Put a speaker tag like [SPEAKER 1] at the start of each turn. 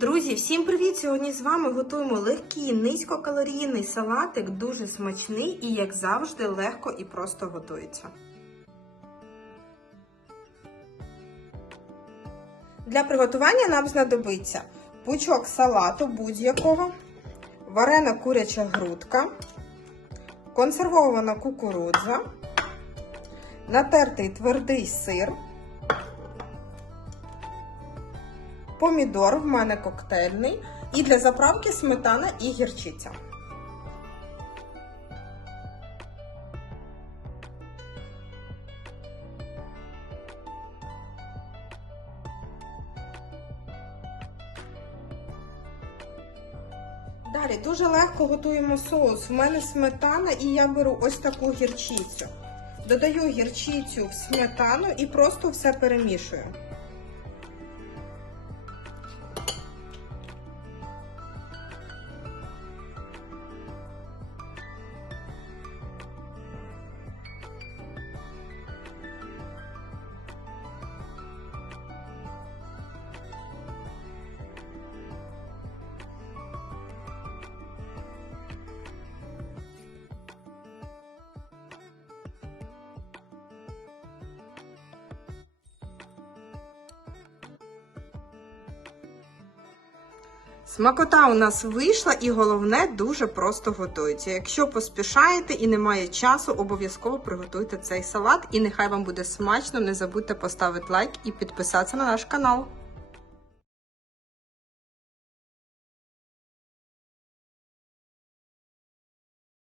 [SPEAKER 1] Друзі, всім привіт! Сьогодні з вами готуємо легкий, низькокалорійний салатик, дуже смачний і, як завжди, легко і просто готується. Для приготування нам знадобиться пучок салату будь-якого, варена куряча грудка, консервована кукурудза, натертий твердий сир. Помідор в мене коктейльний. І для заправки сметана і гірчиця. Далі дуже легко готуємо соус. В мене сметана і я беру ось таку гірчицю. Додаю гірчицю в сметану і просто все перемішую. Смакота у нас вийшла і головне дуже просто готується. Якщо поспішаєте і немає часу, обов'язково приготуйте цей салат і нехай вам буде смачно. Не забудьте поставити лайк і підписатися на наш канал.